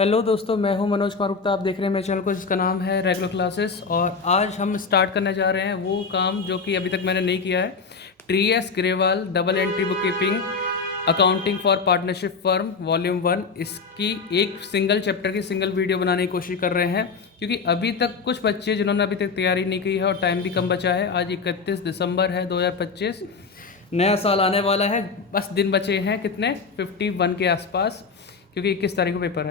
Hello दोस्तों, मैं हूं मनोज कुमार गुप्ता। आप देख रहे हैं मेरे चैनल को जिसका नाम है रेगुलर क्लासेस। और आज हम स्टार्ट करने जा रहे हैं वो काम जो कि अभी तक मैंने नहीं किया है। T S Grewal double entry book keeping accounting for partnership firm volume 1, इसकी एक सिंगल चैप्टर की सिंगल वीडियो बनाने की कोशिश कर रहे हैं, क्योंकि अभी तक कुछ बच्चे जिन्होंने अभी तक तैयारी नहीं की है और टाइम भी कम बचा है। आज 31 दिसंबर है 2025, नया साल आने वाला है। बस दिन बचे हैं कितने, 51 के आसपास, क्योंकि 21 तारीख को पेपर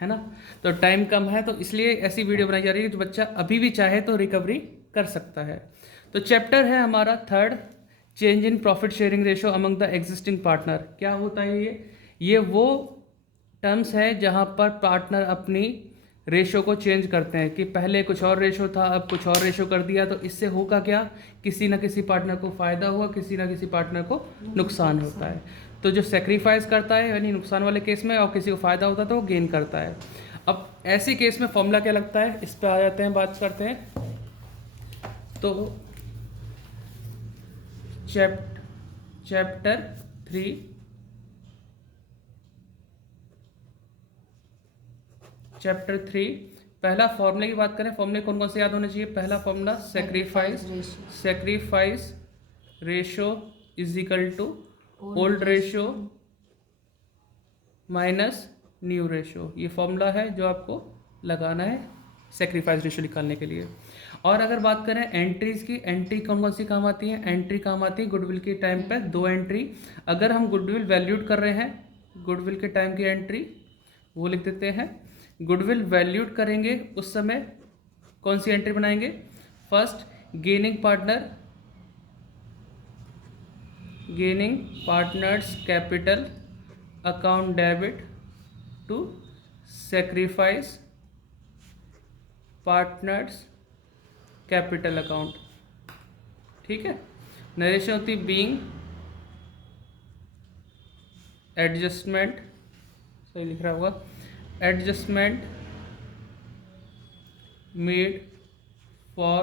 है ना। तो टाइम कम है, तो इसलिए ऐसी वीडियो बनाई जा रही है जो बच्चा अभी भी चाहे तो रिकवरी कर सकता है। तो चैप्टर है हमारा third, change in profit sharing ratio among the existing partner. क्या होता है ये वो टर्म्स है जहाँ पर पार्टनर अपनी रेशो को चेंज करते हैं कि पहले कुछ और रेशो था, अब कुछ और रेशो कर दिया। तो इससे होगा क्या, किसी ना किसी पार्टनर को फ़ायदा हुआ, किसी ना किसी पार्टनर को नुकसान होता है। तो जो सेक्रीफाइस करता है यानी नुकसान वाले केस में, और किसी को फ़ायदा होता है तो वो गेन करता है। अब ऐसे केस में फॉर्मूला क्या लगता है, इस पर आ जाते हैं, बात करते हैं। तो चैप्टर 3 चैप्टर 3 पहला फॉर्मूले की बात करें। फॉर्मूले कौन कौन से याद होने चाहिए। पहला formula sacrifice ratio is equal to old ratio minus new ratio. ये फॉर्मूला है जो आपको लगाना है सेक्रीफाइस रेशो निकालने के लिए। और अगर बात करें एंट्रीज की, एंट्री कौन कौन सी काम आती है। एंट्री काम आती है गुडविल के टाइम पे, 2 एंट्री। अगर हम गुडविल वैल्यूड कर रहे हैं, गुडविल के टाइम की एंट्री वो लिख देते हैं। गुडविल वैल्यूड करेंगे उस समय कौन सी एंट्री बनाएंगे। First, gaining partners capital account debit to sacrifice partners capital account. ठीक है। नरेशन होती बीइंग एडजस्टमेंट, सही लिख रहा होगा, एडजस्टमेंट मेड फॉर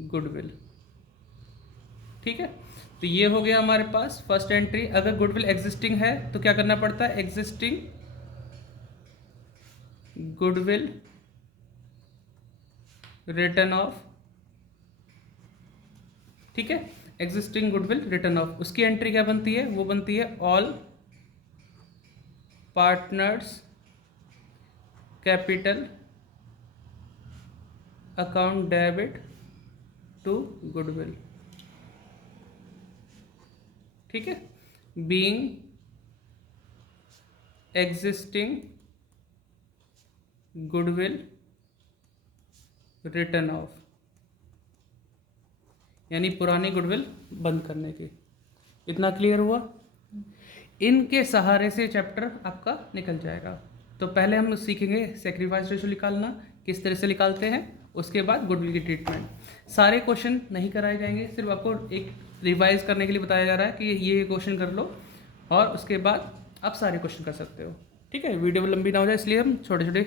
गुडविल। ठीक है। तो ये हो गया हमारे पास फर्स्ट एंट्री। अगर गुडविल एग्जिस्टिंग है तो क्या करना पड़ता है, एग्जिस्टिंग गुडविल रिटर्न ऑफ। ठीक है, एग्जिस्टिंग गुडविल रिटर्न ऑफ, उसकी एंट्री क्या बनती है, वो बनती है all partners capital account debit to goodwill. ठीक है, being existing goodwill written off, यानी पुरानी गुडविल बंद करने की। इतना क्लियर हुआ। इनके सहारे से चैप्टर आपका निकल जाएगा। तो पहले हम सीखेंगे सेक्रीफाइस रेशो निकालना, किस तरह से निकालते हैं। उसके बाद गुडविल की ट्रीटमेंट। सारे क्वेश्चन नहीं कराए जाएंगे, सिर्फ आपको एक रिवाइज करने के लिए बताया जा रहा है कि ये क्वेश्चन कर लो और उसके बाद आप सारे क्वेश्चन कर सकते हो। ठीक है, वीडियो लंबी ना हो जाए इसलिए हम छोटे छोटे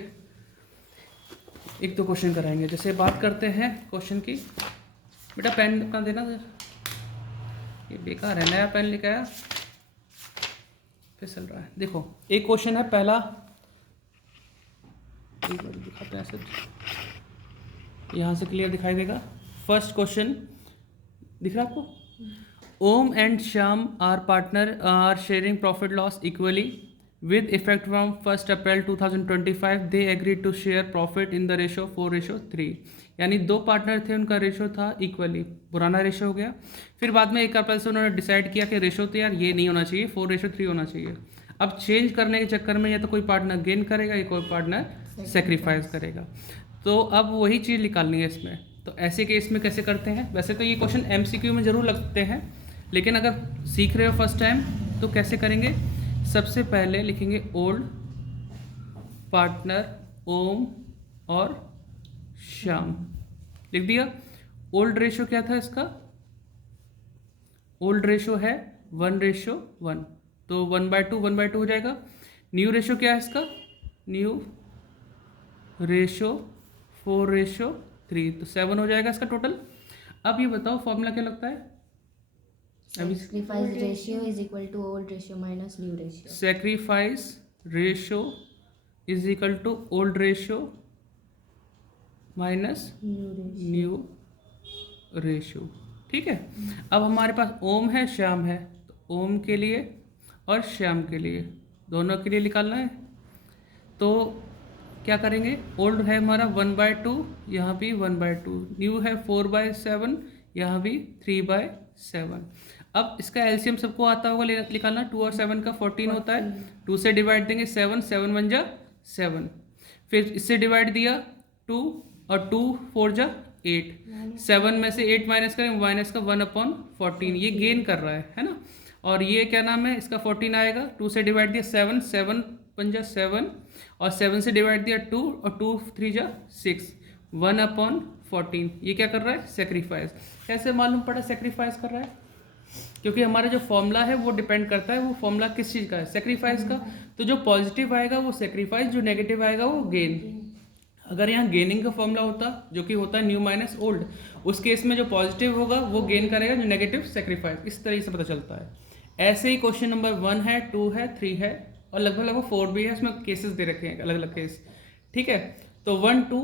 1-2 क्वेश्चन कराएंगे। जैसे बात करते हैं क्वेश्चन की। बेटा पेन अपना देना, ये बेकार है, नया पेन लेके आया, फिसल रहा है। देखो एक क्वेश्चन है पहला, एक बार दिखाते हैं, ऐसे यहाँ से क्लियर दिखाई देगा। फर्स्ट क्वेश्चन दिख रहा है आपको। Om and Shyam are partner are sharing profit loss equally with effect from 1 April 2025 they agree to share profit in the ratio 4:3। यानी 2 पार्टनर थे, उनका रेशो था इक्वली, पुराना रेशो हो गया। फिर बाद में 1 अप्रैल से उन्होंने डिसाइड किया कि रेशो तो यार ये नहीं होना चाहिए, 4:3 होना चाहिए। अब चेंज करने के चक्कर में या तो कोई पार्टनर गेन करेगा या कोई पार्टनर सेक्रीफाइस करेगा। तो अब वही चीज़ निकालनी है इसमें। तो ऐसे केस में कैसे करते हैं। वैसे तो ये क्वेश्चन MCQ में ज़रूर लगते हैं, लेकिन अगर सीख रहे हो फर्स्ट टाइम तो कैसे करेंगे। सबसे पहले लिखेंगे ओल्ड पार्टनर ओम और श्याम, लिख दिया। ओल्ड रेशो क्या था इसका, ओल्ड रेशो है 1:1, तो 1/2 1/2 हो जाएगा। न्यू रेशो क्या है इसका, न्यू रेशो 4:3, तो 7 हो जाएगा इसका टोटल। अब ये बताओ फॉर्मूला क्या लगता है। Sacrifice ratio is equal to old ratio minus new ratio. Sacrifice ratio is equal to old ratio minus new ratio. ठीक है, अब हमारे पास ओम है, श्याम है, तो ओम के लिए और श्याम के लिए दोनों के लिए निकालना है। तो क्या करेंगे, ओल्ड है हमारा 1/2, यहाँ भी 1/2, न्यू है 4/7, यहाँ भी 3/7। अब इसका एलसीएम सबको आता होगा निकालना, 2 और 7 का 14 होता है, 2 से डिवाइड देंगे 7, 7 1 जा 7, फिर इससे डिवाइड दिया 2 और 2 4 जा 8, 7 में से 8 माइनस करें, माइनस का 1/14, ये गेन कर रहा है ना। और ये क्या नाम है इसका 14 आएगा, 2 से डिवाइड दिया 7, 7 1 जा 7, और 7 से डिवाइड दिया 2 और 2 3 जा 6, 1/14। ये क्या कर रहा है, सेक्रीफाइस। कैसे मालूम पड़ा सेक्रीफाइस कर रहा है, क्योंकि हमारा जो फॉर्मूला है वो डिपेंड करता है, वो फॉर्मूला किस चीज़ का है, सेक्रीफाइस का। तो जो पॉजिटिव आएगा वो सेक्रीफाइस, जो नेगेटिव आएगा वो गेन। अगर यहाँ गेनिंग का फॉर्मूला होता जो कि होता है न्यू माइनस ओल्ड, उस केस में जो पॉजिटिव होगा वो गेन करेगा, जो नेगेटिव सेक्रीफाइस। इस तरीके से पता चलता है। ऐसे ही क्वेश्चन नंबर 1 है, 2 है, 3 है और लगभग 4 भी है, उसमें केसेस दे रखे हैं अलग अलग केस। ठीक है, तो 1 2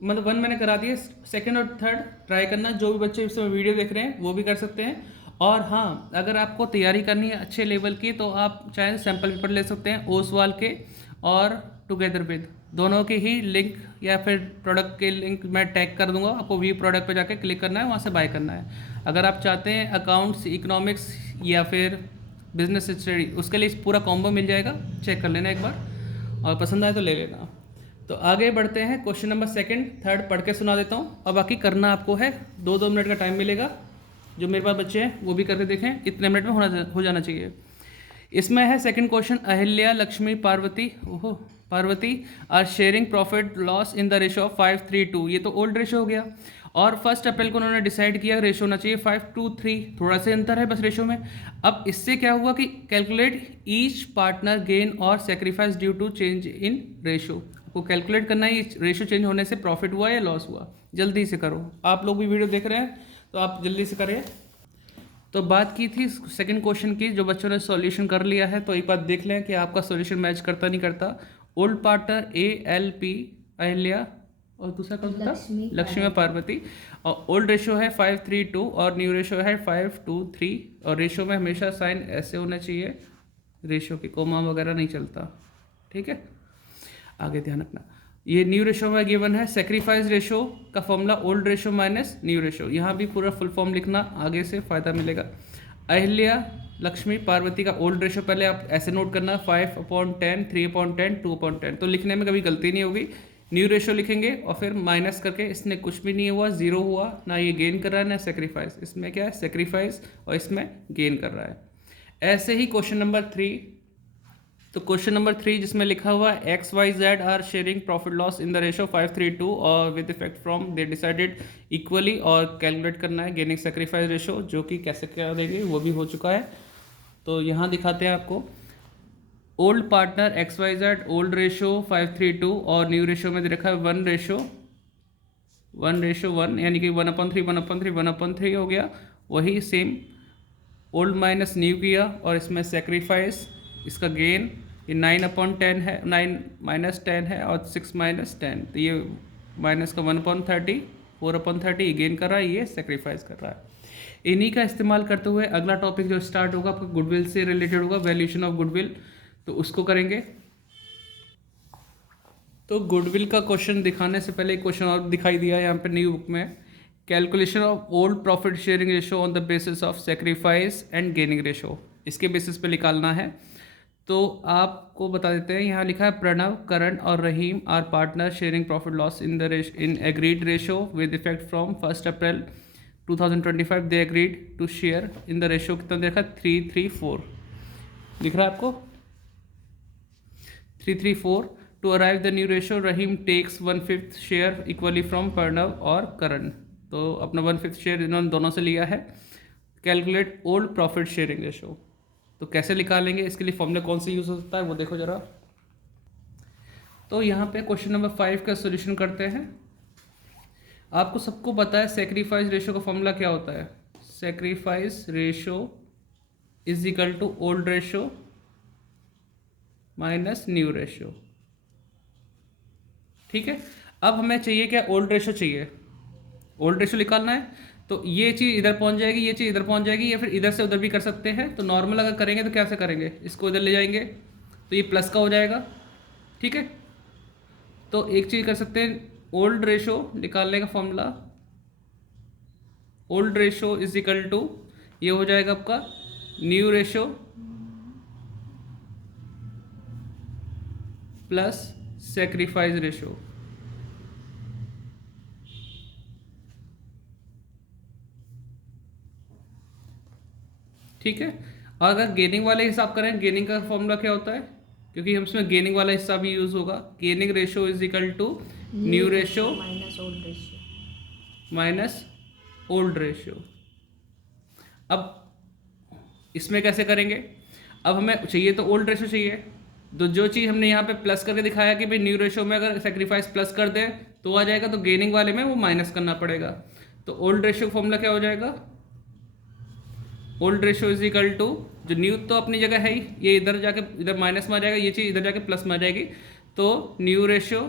मतलब 1 मैंने करा दिया, सेकंड और थर्ड ट्राई करना, जो भी बच्चे इस समय वीडियो देख रहे हैं वो भी कर सकते हैं। और हाँ, अगर आपको तैयारी करनी है अच्छे लेवल की तो आप चाहे सैम्पल पेपर ले सकते हैं ओसवाल के और टुगेदर विद, दोनों के ही लिंक या फिर प्रोडक्ट के लिंक मैं टैग कर दूंगा, आपको वी प्रोडक्ट पे जाके क्लिक करना है, वहाँ से बाय करना है। अगर आप चाहते हैं अकाउंट्स, इकोनॉमिक्स या फिर बिजनेस स्टडी, उसके लिए पूरा कॉम्बो मिल जाएगा, चेक कर लेना एक बार और पसंद आए तो ले लेना। तो आगे बढ़ते हैं, क्वेश्चन नंबर सेकंड थर्ड पढ़ के सुना देता हूँ, और बाकी करना आपको है, 2-2 मिनट का टाइम मिलेगा। जो मेरे पास बच्चे हैं वो भी करके देखें, इतने मिनट में हो जाना चाहिए। इसमें है second question, Ahilya Lakshmi Parvati are sharing profit loss in the ratio of 5:3:2। ये तो ओल्ड रेशो हो गया, और 1 अप्रैल को उन्होंने डिसाइड किया रेशो होना चाहिए 5:3, थोड़ा सा अंतर है बस रेशो में। अब इससे क्या हुआ कि कैलकुलेट ईच पार्टनर गेन और sacrifice due to change in ratio. आपको कैलकुलेट करना है रेशो चेंज होने से प्रॉफिट हुआ या लॉस हुआ। जल्दी से करो, आप लोग भी वीडियो देख रहे हैं तो आप जल्दी से करिए। तो बात की थी सेकंड क्वेश्चन की, जो बच्चों ने सॉल्यूशन कर लिया है तो एक बात देख लें कि आपका सॉल्यूशन मैच करता नहीं करता। ओल्ड पार्टनर ALP अहिल्या और दूसरा कौन सा था, लक्ष्मी पार्वती, और ओल्ड रेशो है 5:3:2 और न्यू रेशो है 5:2:3, और रेशो में हमेशा साइन ऐसे होना चाहिए, रेशो की कोमा वगैरह नहीं चलता। ठीक है, आगे ध्यान रखना। ये न्यू रेशो में गिवन है, सेक्रीफाइस रेशो का formula old ratio minus new ratio, यहाँ भी पूरा फुल फॉर्म लिखना, आगे से फ़ायदा मिलेगा। अहिल्या लक्ष्मी पार्वती का ओल्ड रेशो पहले आप ऐसे नोट करना, 5/10, 3/10, 2/10, तो लिखने में कभी गलती नहीं होगी। न्यू रेशो लिखेंगे और फिर माइनस करके, इसमें कुछ भी नहीं हुआ, जीरो हुआ, ना ये गेन कर रहा है ना सेक्रीफाइस, इसमें क्या है सेक्रीफाइस और इसमें गेन कर रहा है। ऐसे ही क्वेश्चन नंबर 3, तो क्वेश्चन नंबर 3 जिसमें लिखा हुआ है XYZ are sharing profit loss in the ratio 5:3:2 और with effect from they decided equally, और कैलकुलेट करना है गेनिंग सेक्रीफाइस रेशो, जो कि कैसे क्या देंगे वो भी हो चुका है। तो यहाँ दिखाते हैं आपको, old partner XYZ old ratio 5:3:2 और न्यू रेशो में दे रखा है 1:1, यानी कि 1/3 1/3 1/3 हो गया। वही सेम ओल्ड माइनस न्यू किया, और इसमें सेक्रीफाइस, इसका गेन ये 9/10 है, 9 - 10 है, और 6 - 10, तो ये माइनस का 1/30, 4/30 गेन कर रहा है, ये सेक्रीफाइस कर रहा है। इन्हीं का इस्तेमाल करते हुए अगला टॉपिक जो स्टार्ट होगा आपका गुडविल से रिलेटेड होगा, वैल्यूएशन ऑफ गुडविल, तो उसको करेंगे। तो गुडविल का क्वेश्चन दिखाने से पहले एक क्वेश्चन और दिखाई दिया है यहाँ पे न्यू बुक में, calculation of old profit sharing ratio on the basis of sacrifice and gaining ratio, इसके बेसिस पे निकालना है। तो आपको बता देते हैं, यहाँ लिखा है प्रणव, करण और Rahim are partner sharing profit loss in the in agreed ratio with effect from 1 April 2025 they agreed to share in the ratio, कितना देखा 3:3:4 लिख रहा है आपको, 3:3:4। To arrive the new ratio Rahim takes 1/5 share equally from Pranav और करण, तो अपना 1/5 शेयर इन्होंने दोनों से लिया है। Calculate old profit sharing ratio, तो कैसे निकालेंगे, इसके लिए फॉर्मूला कौन सा यूज़ हो सकता है वो देखो जरा। तो यहाँ पे क्वेश्चन नंबर 5 का सॉल्यूशन करते हैं। आपको सबको पता है सेक्रीफाइस रेशो का फॉर्मूला क्या होता है, sacrifice ratio is equal to old ratio minus new ratio. ठीक है। अब हमें चाहिए क्या, ओल्ड रेशो चाहिए, ओल्ड रेशो निकालना है। तो ये चीज़ इधर पहुंच जाएगी, ये चीज़ इधर पहुंच जाएगी, या फिर इधर से उधर भी कर सकते हैं। तो नॉर्मल अगर करेंगे तो कैसे करेंगे, इसको इधर ले जाएंगे तो ये प्लस का हो जाएगा, ठीक है। तो एक चीज़ कर सकते हैं, ओल्ड रेशो निकालने का formula, old ratio is equal to, ये हो जाएगा आपका new ratio plus sacrifice ratio. ठीक है। और अगर गेनिंग वाले हिसाब करें, गेनिंग का फॉर्मूला क्या होता है, क्योंकि हम इसमें गेनिंग वाला हिस्सा भी यूज होगा। Gaining ratio is equal to new ratio minus old ratio. अब इसमें कैसे करेंगे, अब हमें चाहिए तो ओल्ड रेशो चाहिए, तो जो चीज़ हमने यहाँ पे प्लस करके दिखाया कि भाई न्यू रेशो में अगर सेक्रीफाइस प्लस कर दे तो आ जाएगा, तो गेनिंग वाले में वो माइनस करना पड़ेगा। तो ओल्ड रेशो का फॉर्मूला क्या हो जाएगा, old ratio is equal to, जो न्यू तो अपनी जगह है ही, ये इधर जाके इधर माइनस में आ जाएगा, ये चीज़ इधर जाके प्लस में आ जाएगी। तो new ratio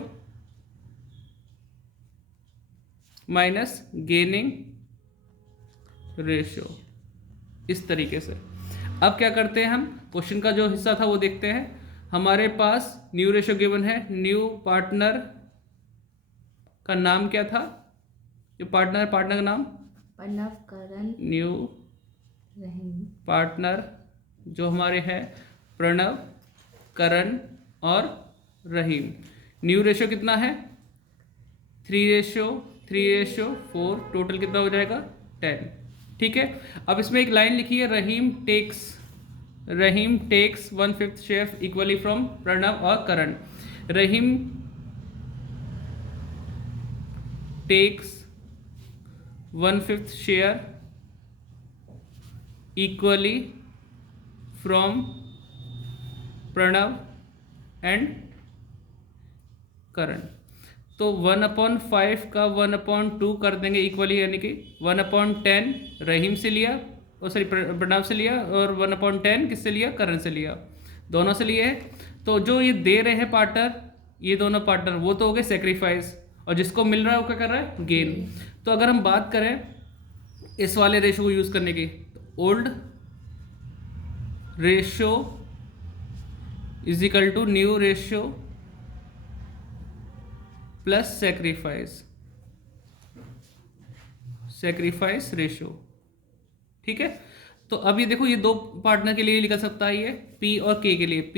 minus gaining ratio, इस तरीके से। अब क्या करते हैं, हम क्वेश्चन का जो हिस्सा था वो देखते हैं। हमारे पास न्यू रेशो गिवन है, न्यू पार्टनर का नाम क्या था, जो पार्टनर का नाम प्रणव, करण, न्यू रहीम। पार्टनर जो हमारे हैं प्रणव, करण और रहीम। न्यू रेशो कितना है, 3:4, टोटल कितना हो जाएगा 10। ठीक है। अब इसमें एक लाइन लिखी है, Rahim takes 1/5 share equally from Pranav और Karan. Rahim takes 1/5 share equally from Pranav and Karan. तो 1/5 का 1/2 कर देंगे इक्वली, यानी कि 1/10 रहीम से लिया, और सॉरी प्रणव से लिया, और 1/10 किससे लिया, करण से लिया, दोनों से लिए है। तो जो ये दे रहे हैं पार्टनर, ये दोनों पार्टनर, वो तो हो गए सेक्रीफाइस, और जिसको मिल रहा है वो क्या कर रहा है, गेन। तो अगर हम बात करें इस वाले रेशो को यूज़ करने की, तो old ratio is equal to new ratio plus sacrifice ratio. ठीक है। तो अब ये देखो, ये दो पार्टनर के लिए लिखा सकता है, ये P और K के लिए, P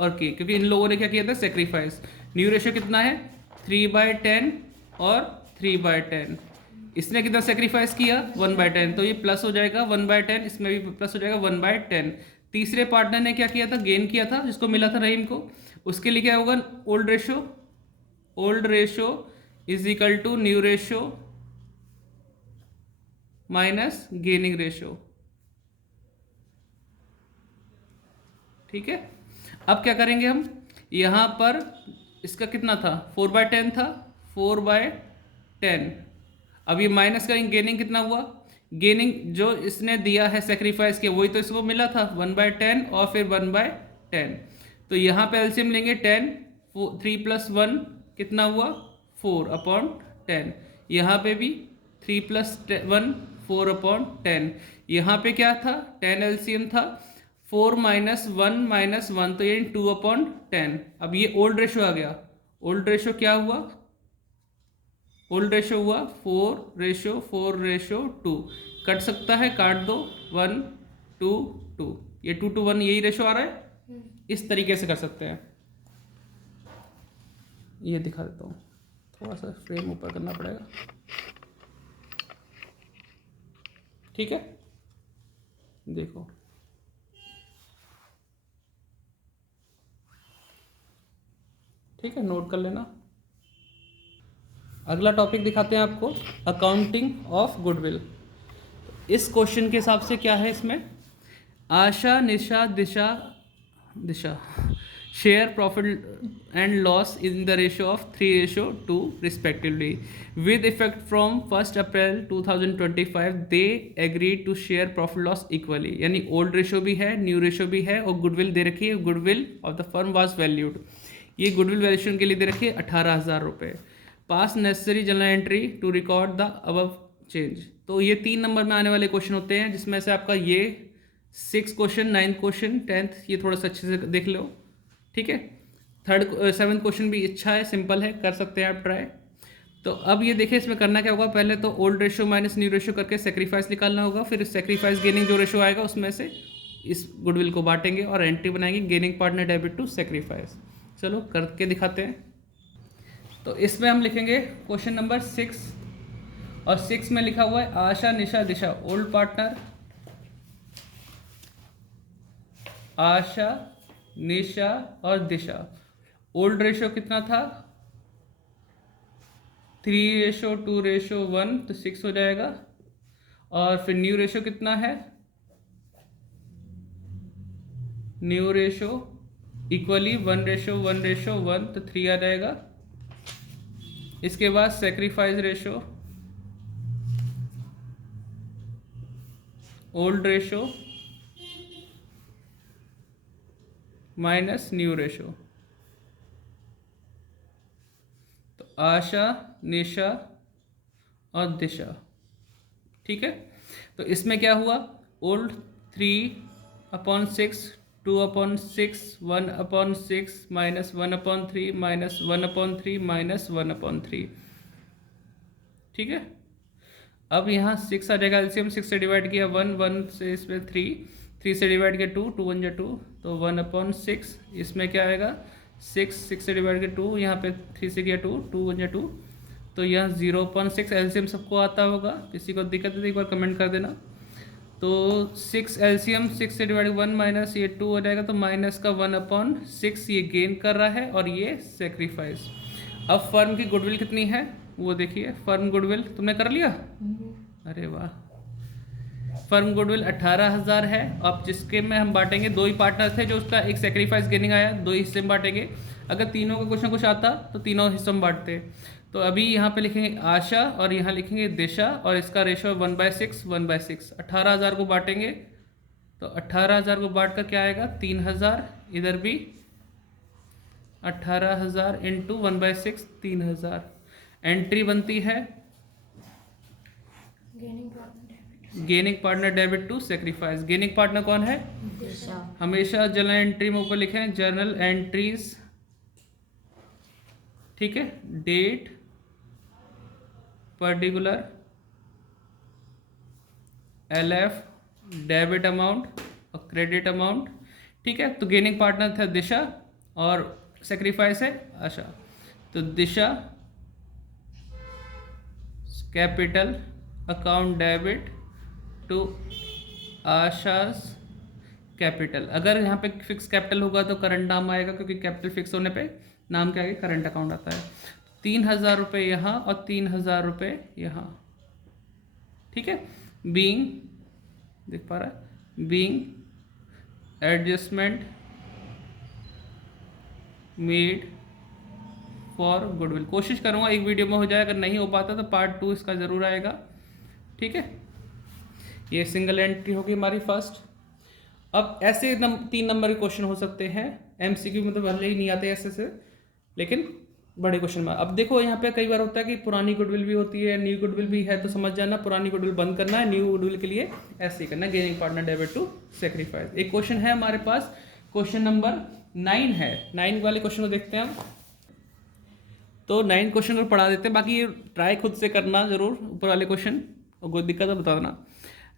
और K, क्योंकि इन लोगों ने क्या किया था, सेक्रीफाइस। न्यू रेशो कितना है, 3/10 और 3/10। इसने कितना सेक्रीफाइस किया, 1/10, तो ये प्लस हो जाएगा 1/10, इसमें भी प्लस हो जाएगा 1/10। तीसरे पार्टनर ने क्या किया था, गेन किया था, जिसको मिला था रहीम को, उसके लिए क्या होगा, old ratio is equal to new ratio minus gaining ratio. ठीक है। अब क्या करेंगे हम, यहां पर इसका कितना था, 4/10 था, 4/10। अब ये माइनस करेंगे, गेनिंग कितना हुआ, गेनिंग जो इसने दिया है सेक्रीफाइस के, वही तो इसको मिला था 1/10 और फिर 1/10। तो यहाँ पे एलसीएम लेंगे 10, 3 + 1 कितना हुआ, 4/10। यहाँ पे भी 3 + 1 4/10। यहाँ पे क्या था, 10 एलसीएम था, 4 - 1 - 1, तो ये 2/10। अब ये ओल्ड रेशो आ गया, ओल्ड रेशो क्या हुआ, ओल्ड रेशो हुआ 4:4:2। कट सकता है, काट दो, 1 2 2, ये 2:1 यही रेशो आ रहा है। इस तरीके से कर सकते हैं। ये दिखा देता हूँ, थोड़ा सा फ्रेम ऊपर करना पड़ेगा। ठीक है, देखो ठीक है, नोट कर लेना। अगला टॉपिक दिखाते हैं आपको, अकाउंटिंग ऑफ गुडविल। इस क्वेश्चन के हिसाब से क्या है इसमें, Asha, Nisha, Disha share profit and loss in the ratio of 3:2 respectively. With effect from 1 April 2025 they agree to share profit loss equally. यानी ओल्ड रेशो भी है, न्यू रेशो भी है, और गुडविल दे रखी है, goodwill of the firm was valued. ये गुडविल वैल्यूएशन के लिए दे रखी है 18,000 रुपये। Pass necessary journal entry to record the above change. तो ये 3 नंबर में आने वाले क्वेश्चन होते हैं, जिसमें से आपका ये 6 क्वेश्चन, 9 क्वेश्चन, 10th ये थोड़ा सा अच्छे से देख लो, ठीक है। 7th क्वेश्चन भी अच्छा है, सिंपल है, कर सकते हैं आप ट्राई। तो अब ये देखिए इसमें करना क्या होगा, पहले तो old ratio minus new ratio करके सेक्रीफाइस निकालना होगा, फिर सेक्रीफाइस गेनिंग जो रेशो आएगा उसमें से इस गुडविल को बांटेंगे और एंट्री बनाएंगे gaining partner debit to sacrifice. चलो करके दिखाते हैं। तो इसमें हम लिखेंगे क्वेश्चन नंबर 6, और 6 में लिखा हुआ है आशा निशा दिशा ओल्ड पार्टनर, आशा निशा और दिशा। ओल्ड रेशो कितना था 3:2:1, तो 6 हो जाएगा। और फिर न्यू रेशो कितना है, न्यू रेशो इक्वली 1:1:1, तो 3 आ जाएगा। इसके बाद sacrifice ratio, old ratio minus new ratio, तो आशा निशा और दिशा, ठीक है। तो इसमें क्या हुआ, ओल्ड 3/6, 2/6, 1/6 माइनस 1/3 माइनस 1/3 माइनस 1/3, ठीक है। अब यहाँ 6 आ जाएगा, एलसीएम 6 से डिवाइड किया 1 से, इसमें 3 से डिवाइड किया 2 1 जा 2, तो 1/6। इसमें क्या आएगा 6 से डिवाइड किया 2, यहाँ पे 3 से किया 2 1 जा 2, तो यहाँ 0/6। एलसीएम सबको आता होगा, किसी को दिक्कत है तो एक बार कमेंट कर देना। तो 6 एलसीएम 6 से डिवाइड 1 माइनस ये 2 हो जाएगा, तो माइनस का 1/6 ये गेन कर रहा है और ये सेक्रीफाइस। अब फर्म की गुडविल कितनी है वो देखिए, फर्म गुडविल तुमने कर लिया, अरे वाह। फर्म गुडविल 18,000 है। अब जिसके में हम बांटेंगे, 2 ही पार्टनर थे जो उसका एक सेक्रीफाइस गेनिंग आया, 2 हिस्से में बांटेंगे। अगर तीनों का कुछ ना कुछ आता तो तीनों हिस्सों में बांटते। तो अभी यहाँ पे लिखेंगे आशा और यहाँ लिखेंगे दिशा, और इसका रेशो 1/6 1/6। 18,000 को बांटेंगे, तो 18,000 को बांट कर क्या आएगा 3,000, इधर भी 18,000 इंटू 1/6 3,000। एंट्री बनती है gaining partner debit to sacrifice. Gaining partner कौन है, दिशा। हमेशा जर्नल एंट्री में ऊपर लिखे हैं जर्नल एंट्रीज, ठीक है। Date, particular, LF, debit amount और क्रेडिट अमाउंट, ठीक है। तो गेनिंग पार्टनर था दिशा और सेक्रीफाइस है आशा। तो Disha capital account debit to Asha's capital. अगर यहाँ पे फिक्स कैपिटल होगा तो करंट नाम आएगा, क्योंकि कैपिटल फिक्स होने पे नाम क्या आएगा, करंट अकाउंट आता है। 3,000 रुपये यहाँ और 3,000 रुपये यहाँ, ठीक है। बीइंग, देख पा रहा है, being adjustment made for goodwill. कोशिश करूँगा एक वीडियो में हो जाए, अगर नहीं हो पाता तो पार्ट 2 इसका ज़रूर आएगा, ठीक है। ये सिंगल एंट्री होगी हमारी फर्स्ट। अब ऐसे 3 नंबर के क्वेश्चन हो सकते हैं एमसीक्यू में, तो भले ही नहीं आते ऐसे से, लेकिन बड़े क्वेश्चन में। अब देखो यहाँ पे कई बार होता है कि पुरानी गुडविल भी होती है, न्यू गुडविल भी है, तो समझ जाना पुरानी गुडविल बंद करना है, न्यू गुडविल के लिए ऐसे ही करना है, gaining partner debit to sacrifice. एक क्वेश्चन है हमारे पास, क्वेश्चन नंबर 9 है। 9 वाले क्वेश्चन को देखते हैं हम। तो 9 क्वेश्चन को पढ़ा देते हैं, बाकी ये ट्राई खुद से करना जरूर ऊपर वाले क्वेश्चन, और कोई दिक्कत है बता देना।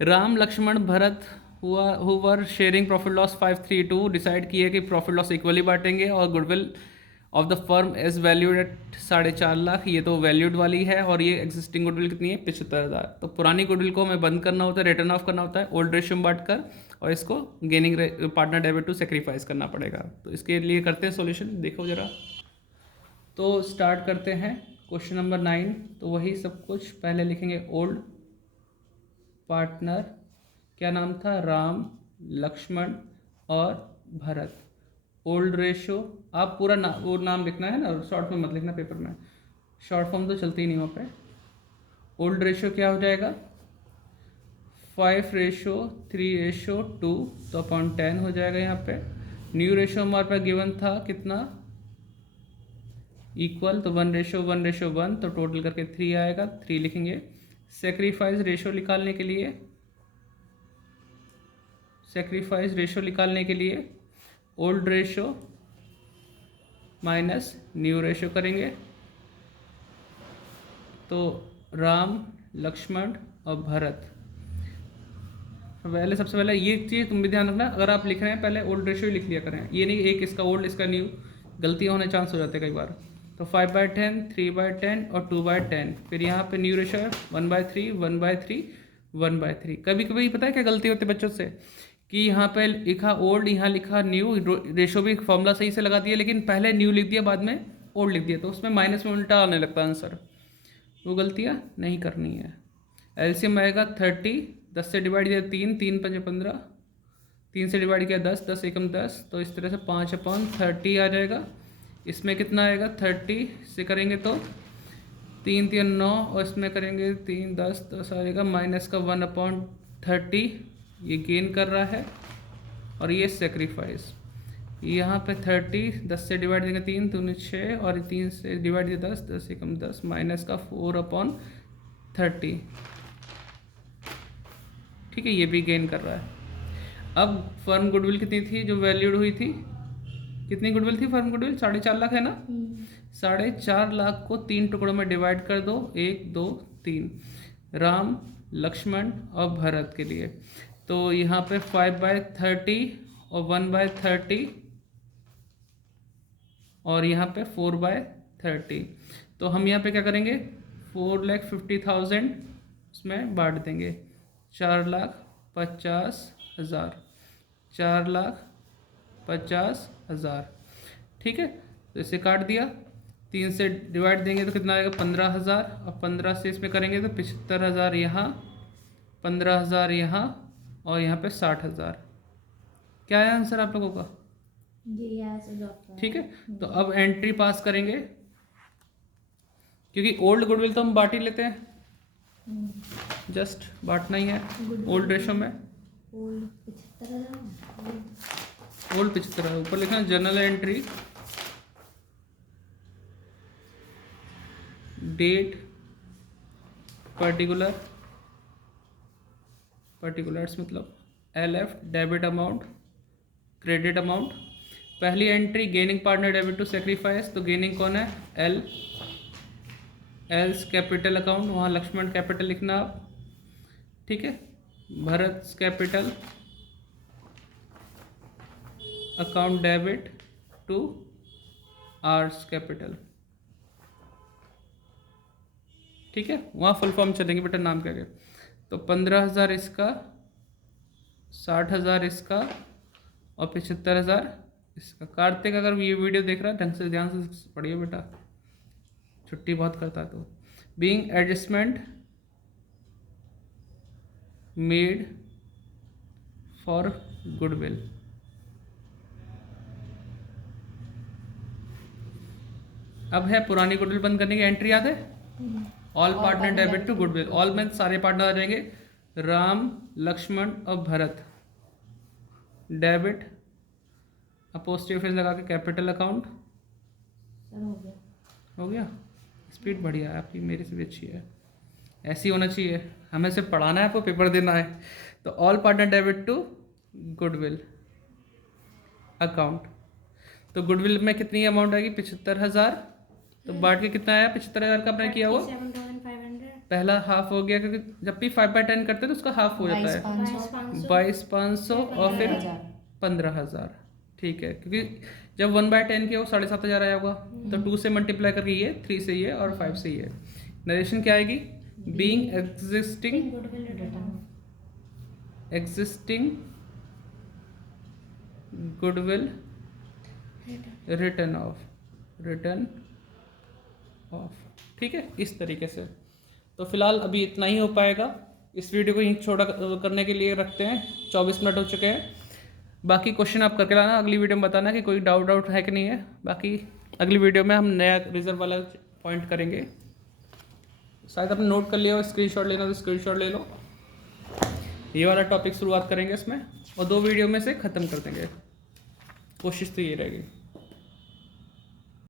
Ram Lakshman Bharat who were sharing profit loss 532 decide किए कि प्रॉफिट लॉस इक्वली बांटेंगे, और goodwill of the firm is valued at 4.5 lakh. ये तो वैल्यूड वाली है, और ये एग्जिस्टिंग गुडविल कितनी है 75,000। तो पुरानी गुडविल को हमें बंद करना होता है, रिटर्न ऑफ करना होता है ओल्ड रेशियो में बांट कर, और इसको gaining partner debit to sacrifice करना पड़ेगा। तो इसके लिए करते हैं सॉल्यूशन, देखो जरा। तो स्टार्ट करते हैं क्वेश्चन नंबर 9। तो वही सब कुछ पहले लिखेंगे, ओल्ड पार्टनर क्या नाम था, राम लक्ष्मण और भरत। ओल्ड रेशो, आप पूरा वो नाम लिखना है ना, शॉर्ट में मत लिखना पेपर में, शॉर्ट फॉर्म तो चलती ही नहीं वहाँ पे। ओल्ड रेशो क्या हो जाएगा 5:3:2, तो 10 हो जाएगा यहाँ पे। न्यू रेशो हमारे पास गिवन था कितना इक्वल, तो 1:1:1, तो टोटल करके 3 आएगा, 3 लिखेंगे। सेक्रीफाइस रेशो निकालने के लिए old ratio minus new ratio करेंगे। तो राम, लक्ष्मण और भरत। सबसे पहले ये चीज़ तुम भी ध्यान रखना, अगर आप लिख रहे हैं पहले ओल्ड रेशियो लिख लिया करें, ये नहीं एक इसका ओल्ड इसका न्यू, गलतियाँ होने चांस हो जाते हैं कई बार। तो 5/10, 3/10 और 2/10। फिर यहाँ पे न्यू रेशियो है 1/3, 1/3, 1/3। कभी कभी पता है क्या गलती होती है बच्चों से, कि यहाँ पे लिखा ओल्ड, यहाँ लिखा न्यू, रेशो भी फॉर्मूला सही से लगा दिया लेकिन पहले न्यू लिख दिया बाद में ओल्ड लिख दिया, तो उसमें माइनस में उल्टा आने लगता है आंसर। वो गलतियाँ नहीं करनी है। एलसीएम आएगा 30, 10 से डिवाइड किया 3, 3 5 15, 3 से डिवाइड किया 10, 10 एकम 10, तो इस तरह से 5/30 आ जाएगा। इसमें कितना आएगा 30 से करेंगे तो 3 3 9, और इसमें करेंगे 3 10 10 आएगा, माइनस का 1/30 ये गेन कर रहा है। और ये सेक्रीफाइस यहाँ पे 30, 10 से डिवाइड देंगे 3 दूनी 6, और 3 से डिवाइड दिया 10, 10 एकम 10, माइनस का 4/30। ठीक है, ये भी गेन कर रहा है। अब फर्म गुडविल कितनी थी जो वैल्यूड हुई थी, कितनी गुडविल थी फर्म गुडविल? 4.5 लाख है ना। 4.5 लाख को 3 टुकड़ों में डिवाइड कर दो, 1 2 3, राम, लक्ष्मण और भरत के लिए। तो यहाँ पे 5/30 और 1/30 और यहाँ पे 4/30। तो हम यहाँ पे क्या करेंगे, 4,50,000 उसमें बांट देंगे, 4,50,000, 4,50,000। ठीक है, तो इसे काट दिया, 3 से डिवाइड देंगे तो कितना आएगा 15,000, और 15 से इसमें करेंगे तो 75,000 यहाँ, 15,000 यहाँ, और यहाँ पे 60,000। क्या है आंसर आप लोगों का? ठीक है, तो अब एंट्री पास करेंगे, क्योंकि ओल्ड गुडविल तो हम बांट ही लेते हैं, जस्ट बांटना ही है ओल्ड रेशो में। ओल्ड 75,000 ऊपर लिखना जर्नल एंट्री, डेट, पर्टिकुलर्स मतलब LF, debit amount, credit amount. पहली entry gaining partner debit to sacrifice, तो गेनिंग कौन है? एल्स कैपिटल अकाउंट, वहाँ लक्ष्मण कैपिटल लिखना आप। ठीक है, Bharat capital account debit to R's capital. ठीक है, वहाँ फुल फॉर्म चलेंगे बेटा, नाम क्या है। तो 15,000 इसका, 60,000 इसका और 75,000 इसका। कार्तिक अगर ये वीडियो देख रहा है ढंग से ध्यान से पढ़िए बेटा, छुट्टी बहुत करता है। तो being adjustment made for goodwill. अब है पुरानी गुडविल बंद करने की एंट्री, याद है? All partner debit to goodwill, all में सारे पार्टनर आ जाएंगे, राम, लक्ष्मण और भरत। डेबिट अपोस्ट्रोफी लगा के कैपिटल अकाउंट। हो गया। स्पीड बढ़िया है आपकी, मेरे से भी अच्छी है, ऐसी होना चाहिए। हमें सिर्फ पढ़ाना है, आपको पेपर देना है। तो all partner debit to goodwill account. तो गुडविल में कितनी अमाउंट आएगी? 75,000। तो बांट के कितना आया? 75,000 का आपने किया हुआ, पहला हाफ हो गया, क्योंकि जब भी 5/10 करते हैं तो उसका हाफ हो जाता है, 22,500 और फिर 15,000। ठीक है, क्योंकि जब 1/10 किया वो 7,500 आया होगा, तो 2 से मल्टीप्लाई करके ये, 3 से ये और 5 से ये। नरेशन क्या आएगी? Being existing goodwill written off. ठीक है, इस तरीके से। तो फिलहाल अभी इतना ही हो पाएगा। इस वीडियो को यहीं छोटा करने के लिए रखते हैं, 24 मिनट हो चुके हैं। बाकी क्वेश्चन आप करके लाना, अगली वीडियो में बताना कि कोई डाउट है कि नहीं है। बाकी अगली वीडियो में हम नया रिजर्व वाला पॉइंट करेंगे। शायद आपने नोट कर लिया हो, स्क्रीनशॉट लेना तो स्क्रीनशॉट ले लो। ये वाला टॉपिक शुरुआत करेंगे इसमें, और 2 वीडियो में से ख़त्म कर देंगे, कोशिश तो ये रहेगी।